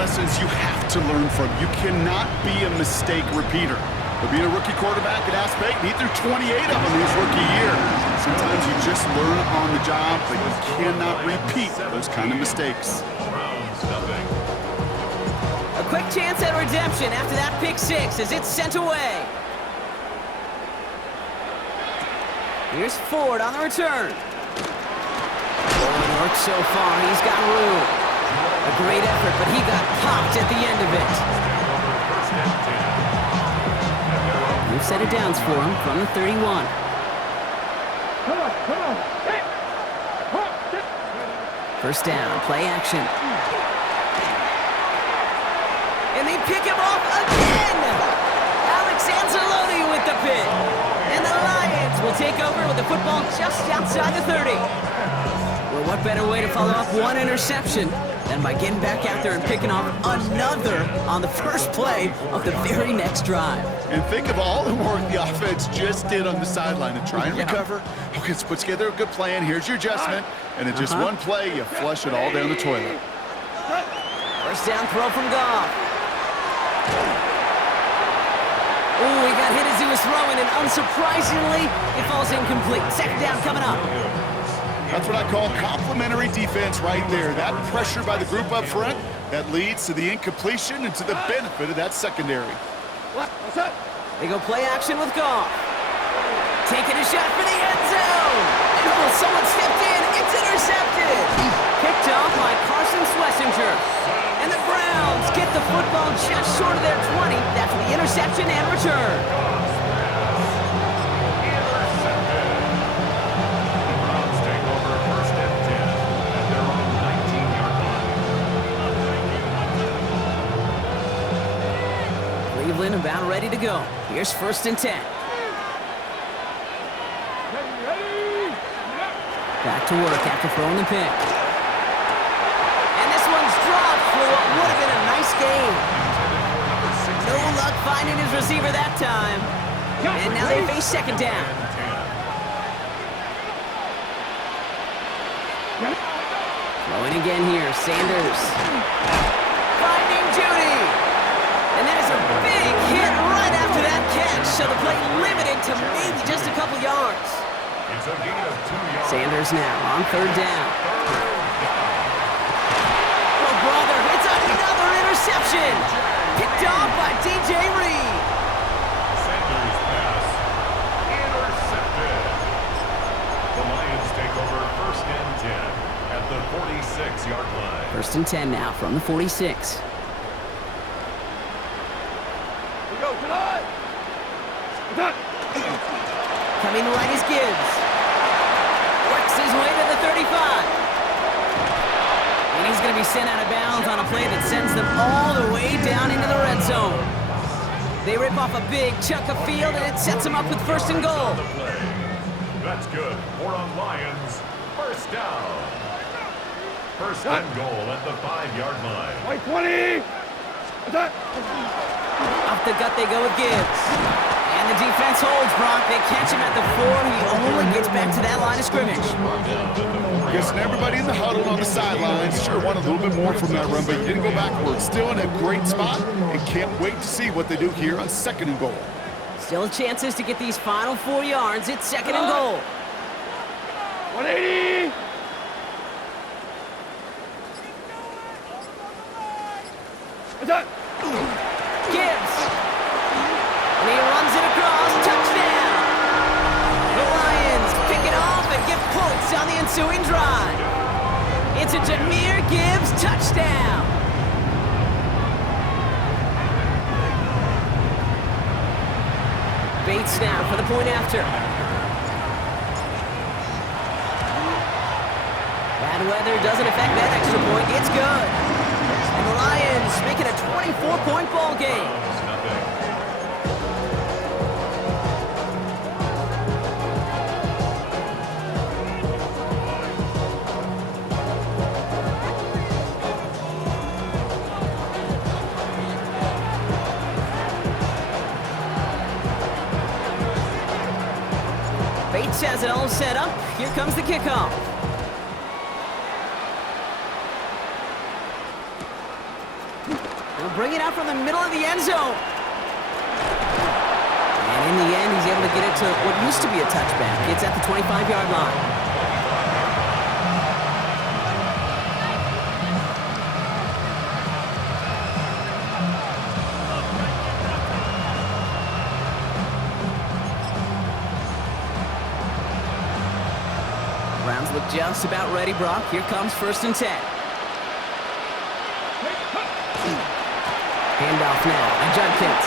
lessons you have to learn from. You cannot be a mistake repeater. But being a rookie quarterback at Ask Peyton, he threw 28 of them his rookie year. Sometimes you just learn on the job, but you cannot repeat those kind of mistakes. A quick chance at redemption after that pick six as it's sent away. Here's Ford on the return. Worked so far, he's got room. A great effort, but he got popped at the end of it. New set of downs for him from the 31. First down, play action. And they pick him off again! Alex Anzalone with the pick. And the Lions will take over with the football just outside the 30. Well, what better way to follow up one interception than by getting back out there and picking off another on the first play of the very next drive. And think of all the work the offense just did on the sideline to try and recover. Okay, let's put together a good plan. Here's your adjustment. And in just one play, you flush it all down the toilet. First down throw from Goff. Oh, he got hit as he was throwing, and unsurprisingly, it falls incomplete. Second down coming up. That's what I call complimentary defense right there. That pressure by the group up front, that leads to the incompletion and to the benefit of that secondary. What's up? They go play action with Goff. Taking a shot for the end zone. Oh, someone stepped in. It's intercepted. Picked off by Carson Schlesinger. And the Browns get the football just short of their 20. That's the interception and return. Cleveland about ready to go. Here's first and 10. Back to work after throwing the pick. And this one's dropped for what would have been a nice game. No luck finding his receiver that time. And now they face second down. Throwing again here, Sanders. Finding Judy. And that is a big hit right after that catch. So the play limited to maybe just a couple yards. Sanders now on third down. Oh, brother, it's another interception. Picked off by DJ Reed. Sanders pass intercepted. The Lions take over first and 10 at the 46-yard line. First and 10 now from the 46. Coming right is Gibbs. Works his way to the 35. And he's going to be sent out of bounds on a play that sends them all the way down into the red zone. They rip off a big chunk of field, and it sets them up with first and goal. That's good for a Lions first down. First and goal at the 5-yard line. 20. Off the gut they go with Gibbs. And the defense holds, Brock. They catch him at the 4. He only gets back to that line of scrimmage. Guessing everybody in the huddle on the sidelines sure wanted a little bit more from that run, but you didn't go backwards. Still in a great spot, and can't wait to see what they do here on second and goal. Still chances to get these final 4 yards. It's second and goal. 180. Gibbs. And he runs it across. Touchdown. The Lions pick it off and get points on the ensuing drive. It's a Jahmyr Gibbs touchdown. Bates now for the point after. Bad weather doesn't affect that extra point. It's good. And the Lions make it a 24-point ball game. Bates has it all set up. Here comes the kickoff. He'll bring it out from the middle of the end zone. And in the end, he's able to get it to what used to be a touchback. It's at the 25-yard line. Browns look just about ready, Brock. Here comes 1st and 10. Handoff now, and Judkins.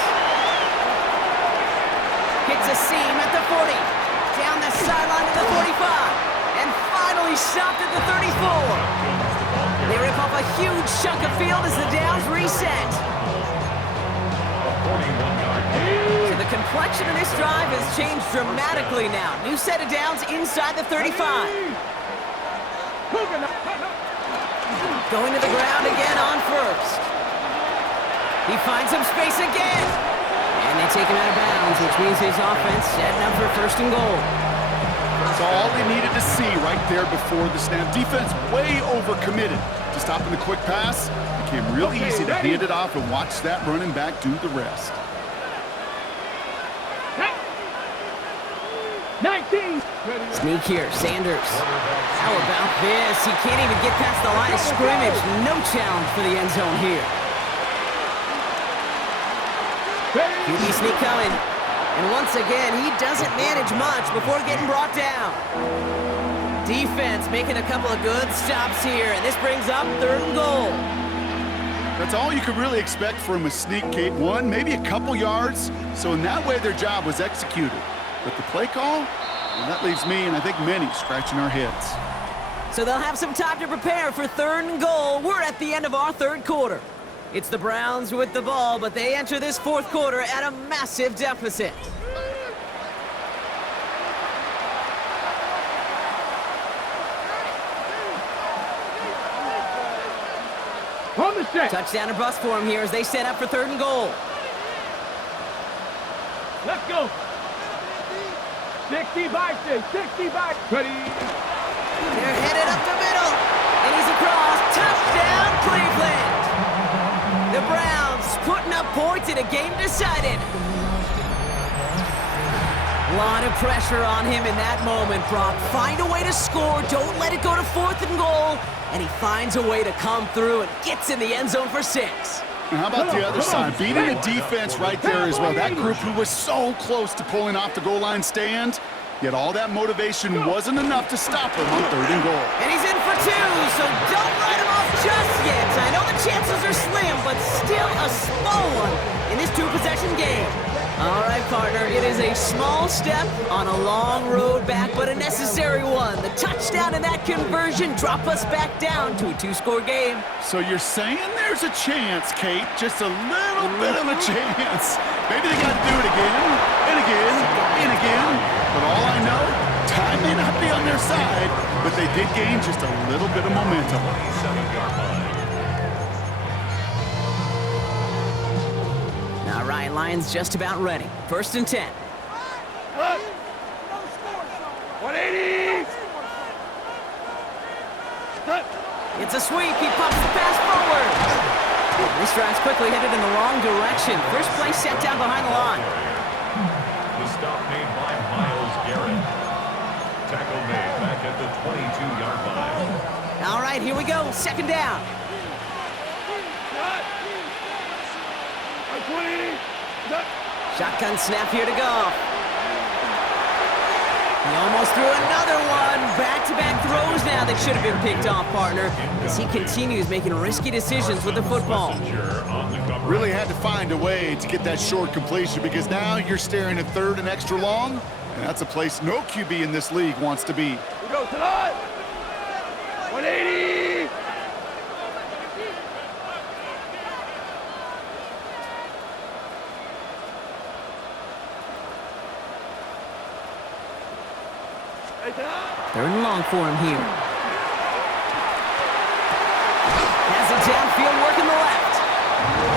Hits a seam at the 40. Down the sideline to the 45. And finally stopped at the 34. They rip off a huge chunk of field as the downs reset. So the complexion of this drive has changed dramatically now. New set of downs inside the 35. Going to the ground again on 1st. He finds some space again. And they take him out of bounds, which means his offense setting up for 1st and goal. That's all they needed to see right there before the snap. Defense way overcommitted to stopping the quick pass. Became real easy to hand it off and watch that running back do the rest. 19. Sneak here, Sanders. How about this? He can't even get past the line of scrimmage. No challenge for the end zone here. QB sneak coming. And once again, he doesn't manage much before getting brought down. Defense making a couple of good stops here, and this brings up 3rd and goal. That's all you could really expect from a sneak, Kate. One, maybe a couple yards. So in that way, their job was executed. But the play call, well, that leaves me and I think many scratching our heads. So they'll have some time to prepare for 3rd and goal. We're at the end of our 3rd quarter. It's the Browns with the ball, but they enter this 4th quarter at a massive deficit. On the set. Touchdown or bust for him here as they set up for 3rd and goal. Let's go. 60 by 6. 60 by. Ready. They're headed up the middle. And he's across. Touchdown, Cleveland. The Browns putting up points in a game decided. A lot of pressure on him in that moment, Brock. Find a way to score. Don't let it go to 4th and goal. And he finds a way to come through and gets in the end zone for 6. And how about the other side? Beating a defense right there as well. That group who was so close to pulling off the goal line stand, yet all that motivation wasn't enough to stop him on 3rd and goal. And he's in for 2, so don't write him off just yet. I know the chances are slim, but still a small one in this 2-possession game. All right, partner, it is a small step on a long road back, but a necessary one. The touchdown and that conversion drop us back down to a 2-score game. So you're saying there's a chance, Kate, just a little bit of a chance. Maybe they got to do it again, and again, and again. But all I know, time may not be on their side, but they did gain just a little bit of momentum. 27-yard line. All right, Lions just about ready. 1st and 10. 180. It's a sweep. He pops the pass forward. This drive's quickly headed in the wrong direction. First play set down behind the line. The stop made by Myles Garrett. Tackle made back at the 22-yard line. All right, here we go. 2nd down. 20. Shotgun snap here to go. He almost threw another one. Back-to-back throws now that should have been picked off, partner, as he continues making risky decisions with the football. Really had to find a way to get that short completion because now you're staring at 3rd and extra long, and that's a place no QB in this league wants to be. We go tonight. 180. Third and long for him here. Has it downfield, working the left.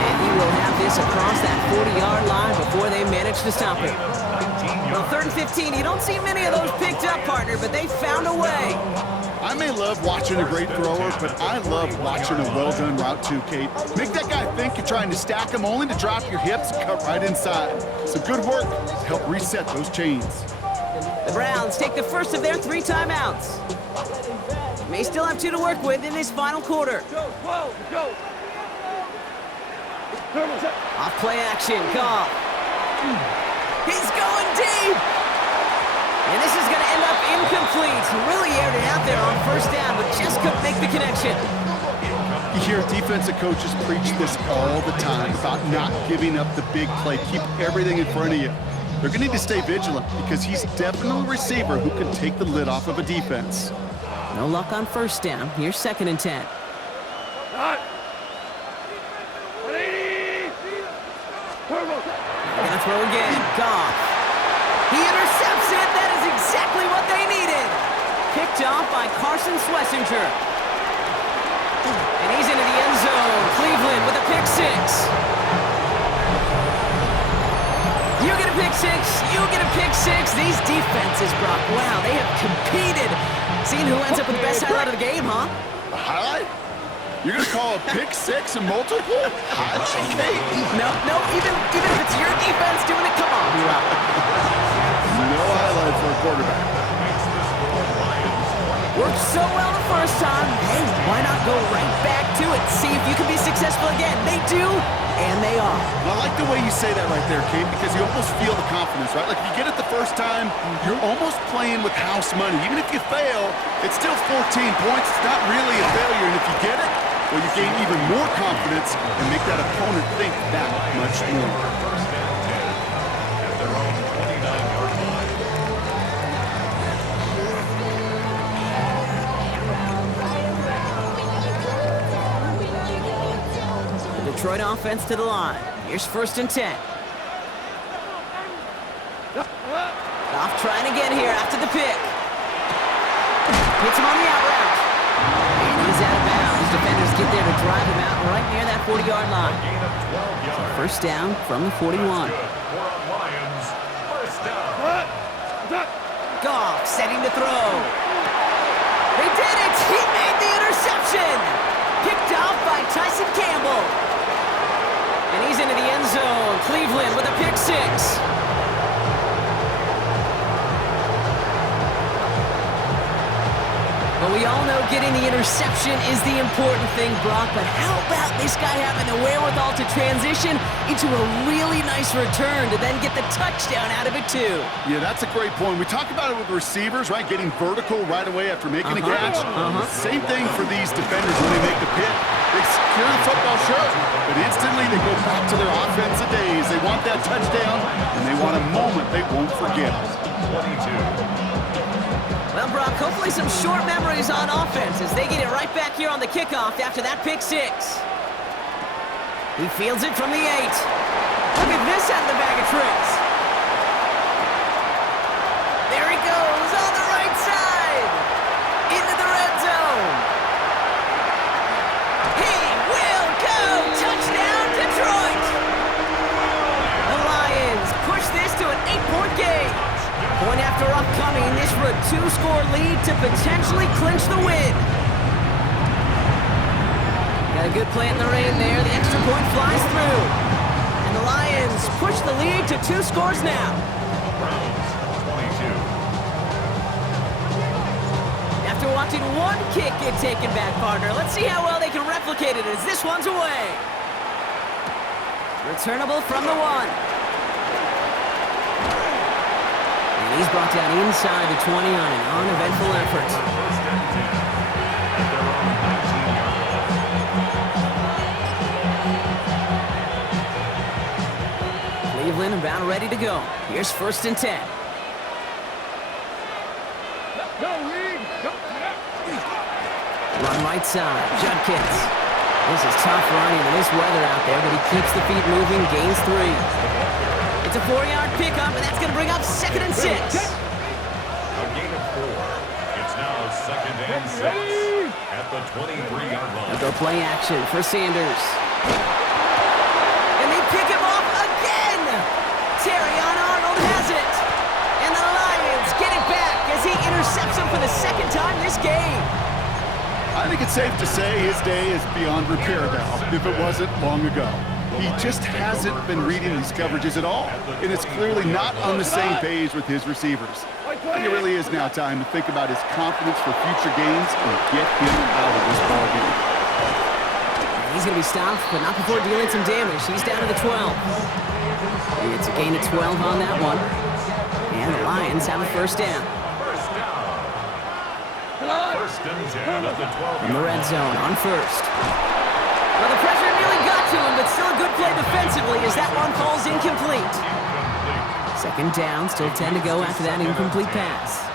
And he will have this across that 40-yard line before they manage to stop him. Well, 3rd and 15, you don't see many of those picked up, partner, but they found a way. I may love watching a great thrower, but I love watching a well-done route too, Kate. Make that guy think you're trying to stack him only to drop your hips and cut right inside. Some good work to help reset those chains. The Browns take the first of their 3 timeouts. May still have 2 to work with in this final quarter. Go, whoa, go. Off play action, Goff. He's going deep. And this is going to end up incomplete. He really aired it out there on first down, but just couldn't make the connection. You hear defensive coaches preach this all the time about not giving up the big play. Keep everything in front of you. They're going to need to stay vigilant because he's definitely a receiver who can take the lid off of a defense. No luck on first down. Here's 2nd and 10. Not. 180. Turbo. They're going to throw again. Goff. He intercepts it. That is exactly what they needed. Picked off by Carson Schlesinger. And he's into the end zone. Cleveland with a pick 6. You get a pick 6. You get a pick 6. These defenses, Brock, wow, they have competed. Seeing who ends up with the best highlight of the game, huh? A highlight? You're going to call a pick 6 and multiple? Highlight, Kate? No, even if it's your defense doing it, come on. No highlight for a quarterback. Worked so well the first time. Hey, why not go right back to it? See if you can be successful again. They do, and they are. Well, I like the way you say that right there, Kate, because you almost feel the confidence, right? Like if you get it the first time, you're almost playing with house money. Even if you fail, it's still 14 points. It's not really a failure, and if you get it, well, you gain even more confidence and make that opponent think that much more. First and 10 at their own 29-yard line. The Detroit offense to the line. Here's 1st and 10. Goff trying again here after the pick. Hits him on the out route. And he's out of bounds. Defenders get there to drive him out right near that 40-yard line. Gain of 12 yards. First down from the 41. Good for Lions. First down. Goff setting to throw. They did it! He made the interception! Picked off by Tyson Campbell. And he's into the end zone. Cleveland with a pick 6. But we all know getting the interception is the important thing, Brock. But how about this guy having the wherewithal to transition into a really nice return to then get the touchdown out of it, too? Yeah, that's a great point. We talk about it with receivers, right? Getting vertical right away after making a catch. Same thing for these defenders when they make the pick. They secure the football, sure, but instantly they go back to their offensive days. They want that touchdown, and they want a moment they won't forget. 22. Well, Brock, hopefully some short memories on offense as they get it right back here on the kickoff after that pick 6. He fields it from the 8. Look at this out of the bag of tricks. There he goes on the right side. Into the red zone. He will go. Touchdown, Detroit. The Lions push this to an 8-point game. Point after upcoming, this for a 2-score lead to potentially clinch the win. Got a good play in the rain there. The extra point flies through. And the Lions push the lead to 2 scores now. Browns 22. After watching one kick get taken back, partner, let's see how well they can replicate it as this one's away. Returnable from the 1. He's brought down inside the 20 on an uneventful effort. First and 10 at their own 19-yard line. Cleveland about ready to go. Here's 1st and 10. Go, Reed. Go. Run right side. Judkins. This is tough running in this weather out there, but he keeps the feet moving, gains 3. It's a 4-yard pickup, and that's going to bring up 2nd and 6. A gain of 4. It's now 2nd and 6 at the 23-yard line. They'll play action for Sanders. And they pick him off again. Terrion Arnold has it. And the Lions get it back as he intercepts him for the 2nd time this game. I think it's safe to say his day is beyond repair now, if it wasn't long ago. He just hasn't been reading these coverages at all, and it's clearly not on the same page with his receivers. I think it really is now time to think about his confidence for future games and get him out of this ballgame. He's going to be stopped, but not before dealing some damage. He's down to the 12. It's a gain of 12 on that one. And the Lions have a first down. First and 10 at the 12. In the red zone on first. Well, the pressure nearly got to him, but still a good play defensively as that one falls incomplete. Second down, still 10 to go after that incomplete pass.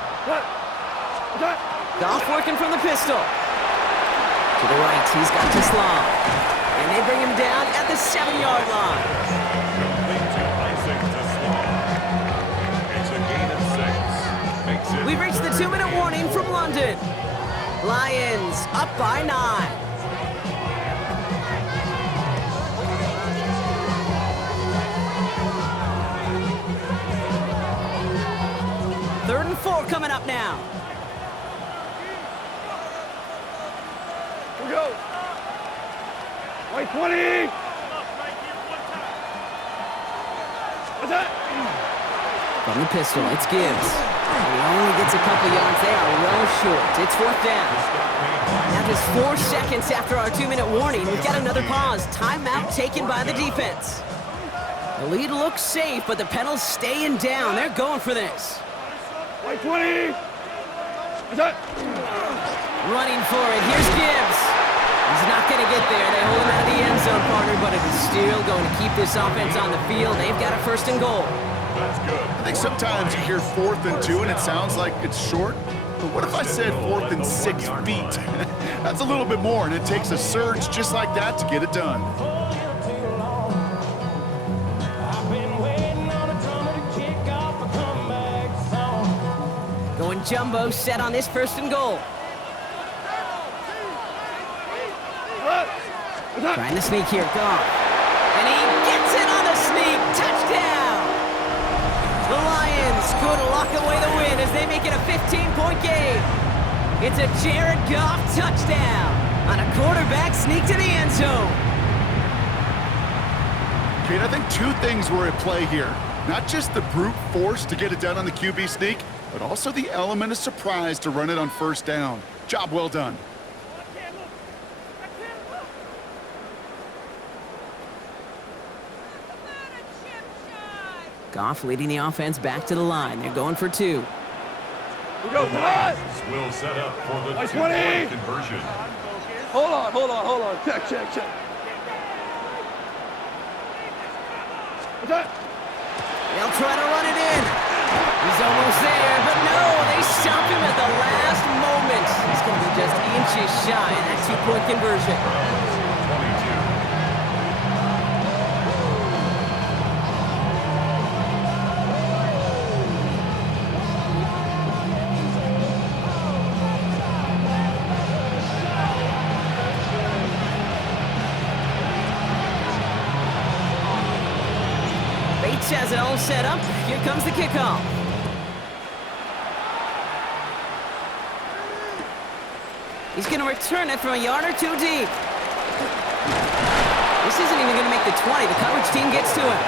Goff working from the pistol. To the right, he's got to slide. And they bring him down at the 7-yard line. It's a gain of 6. We've reached the 2-minute warning from London. Lions up by 9. Third and 4 coming up now. Here we go. Right 20. What's that? From the pistol, it's Gibbs. He only gets a couple yards. They are well short. It's fourth down. Now just 4 seconds after our 2-minute warning, we've got another pause. Timeout taken by the defense. The lead looks safe, but the Pedals staying down. They're going for this. Right 20. What's that? Running for it. Here's Gibbs. He's not going to get there. They hold him out of the end zone, partner, but it is still going to keep this offense on the field. They've got a first and goal. That's good. I think sometimes you hear 4th and 2 and it sounds like it's short. But what if I said 4th and 6 feet? That's a little bit more, and it takes a surge just like that to get it done. Going jumbo set on this first and goal. Trying to sneak here, Goff. And he gets it on the sneak. Touchdown! The Lions could lock away the win as they make it a 15-point game. It's a Jared Goff touchdown on a quarterback sneak to the end zone. Kate, I think 2 things were at play here. Not just the brute force to get it done on the QB sneak, but also the element of surprise to run it on first down. Job well done. Goff leading the offense back to the line. They're going for 2. Here we go. Come on. Will set up for the Nice 2-point 20. conversion. Hold on. Check. What's that? They'll try to run it in. He's almost there, but no, they stop him at the last moment. He's going to be just inches shy of that 2-point conversion. 22. Bates has it all set up. Here comes the kickoff. He's going to return it from a yard or 2 deep. This isn't even going to make the 20. The coverage team gets to him.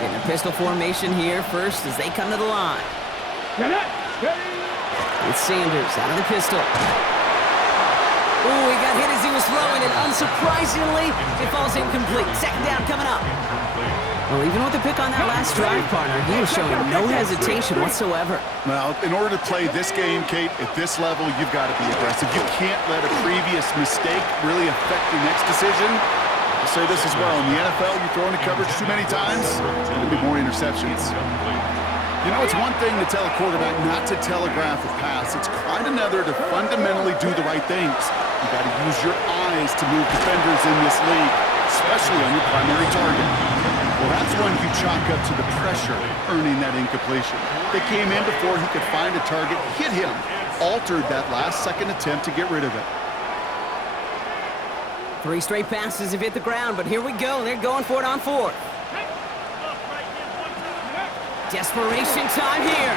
Getting a pistol formation here first as they come to the line. It's Sanders out of the pistol. Ooh, he got hit as he was throwing, and unsurprisingly, it falls incomplete. Second down coming up. Well, even with the pick on that last drive, partner, he was showing no hesitation whatsoever. Well, in order to play this game, Kate, at this level, you've got to be aggressive. You can't let a previous mistake really affect your next decision. I'll say this as well. In the NFL, you throw into coverage too many times, there'll be more interceptions. You know, it's one thing to tell a quarterback not to telegraph a pass. It's quite another to fundamentally do the right things. You've got to use your eyes to move defenders in this league, especially on your primary target. Well, that's when you chalk up to the pressure, earning that incompletion. They came in before he could find a target, hit him, altered that last-second attempt to get rid of it. 3 straight passes have hit the ground, but here we go. They're going for it on 4th. Desperation time here.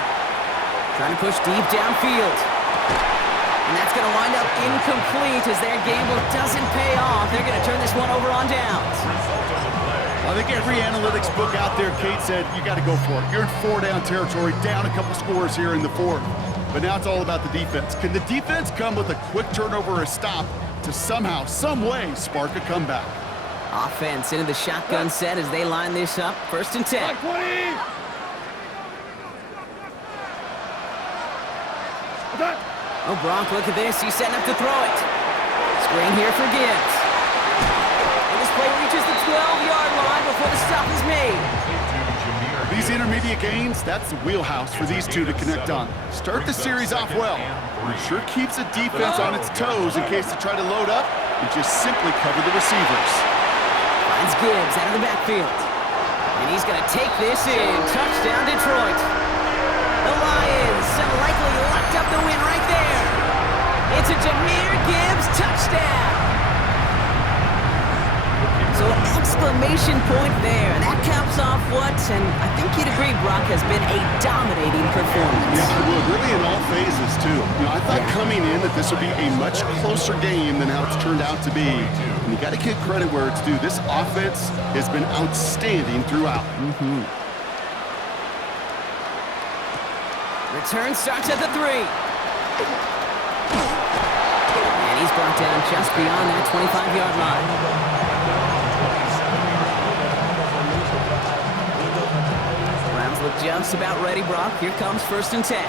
Trying to push deep downfield. And that's going to wind up incomplete as their gamble doesn't pay off. They're going to turn this one over on downs. I think every analytics book out there, Kate, said you got to go for it. You're in 4-down territory, down a couple scores here in the 4th. But now it's all about the defense. Can the defense come with a quick turnover or a stop to somehow, some way, spark a comeback? Offense into the shotgun set as they line this up. 1st and 10. Like 20. Oh, Brock, look at this. He's setting up to throw it. Screen here for Gibbs. And this play reaches the 12-yard line before the stop is made. These intermediate gains, that's the wheelhouse for these two to connect on. Start the series off well. It sure keeps the defense on its toes in case they try to load up and just simply cover the receivers. Finds Gibbs out of the backfield. And he's going to take this in. Touchdown, Detroit. The Lions have likely locked up the win right there. It's a Jahmyr Gibbs touchdown. So an exclamation point there. That caps off what, and I think you'd agree, Brock, has been a dominating performance. Yeah, I would. Really in all phases, too. I thought coming in that this would be a much closer game than how it's turned out to be. And you got to give credit where it's due. This offense has been outstanding throughout. Return starts at the 3. And he's brought down just beyond that 25-yard line. Browns look just about ready, Brock. Here comes 1st and 10.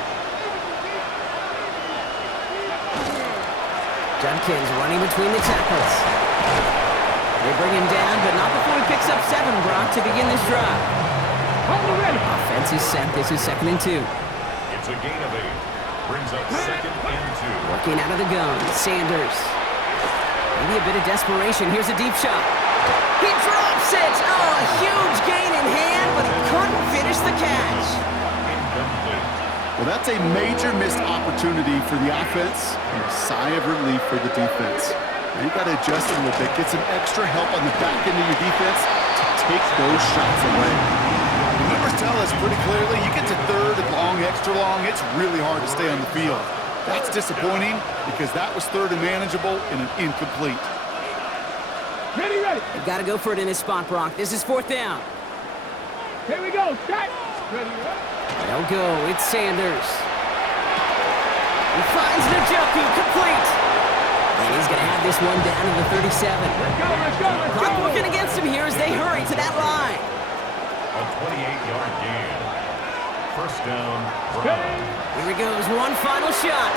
Judkins running between the tackles. They bring him down, but not before he picks up 7, Brock, to begin this drive. Offense is set. This is 2nd and 2. It's a gain of 8. Brings up 2nd and 2. Working out of the gun, Sanders. Maybe a bit of desperation. Here's a deep shot. He drops it! Oh, a huge gain in hand, but he couldn't finish the catch. Incomplete. Well, that's a major missed opportunity for the offense and a sigh of relief for the defense. Now you got to adjust a little bit, get some extra help on the back end of your defense to take those shots away. The numbers tell us pretty clearly, you get to 3rd and long, extra long, it's really hard to stay on the field. That's disappointing because that was 3rd and manageable and an incomplete. Ready. They've got to go for it in this spot, Brock. This is 4th down. Here we go. Set. Ready. They'll go. It's Sanders. He finds Njoku complete. And he's going to have this one down to the 37. Let's go. Clock working against him here as they hurry to that line. A 28-yard gain. 1st down, Browns. Here he goes. One final shot.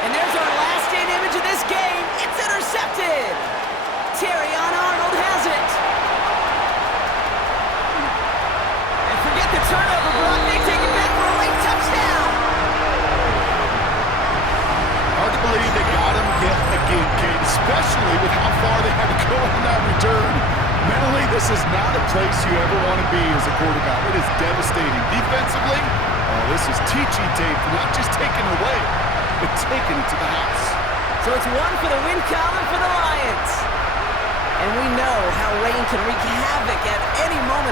And there's our last-in image of this game. It's intercepted. Terrion Arnold has it. And forget the turnover, Brock. They take it back for a late touchdown. Hard to believe they got him yet again, Kate, especially with how far they had to go on that return. Mentally, this is not a place you ever want to be as a quarterback. It is devastating. Defensively, this is teaching tape for not just taking it away, but taking it to the house. So it's 1 for the win column for the Lions. And we know how rain can wreak havoc at any moment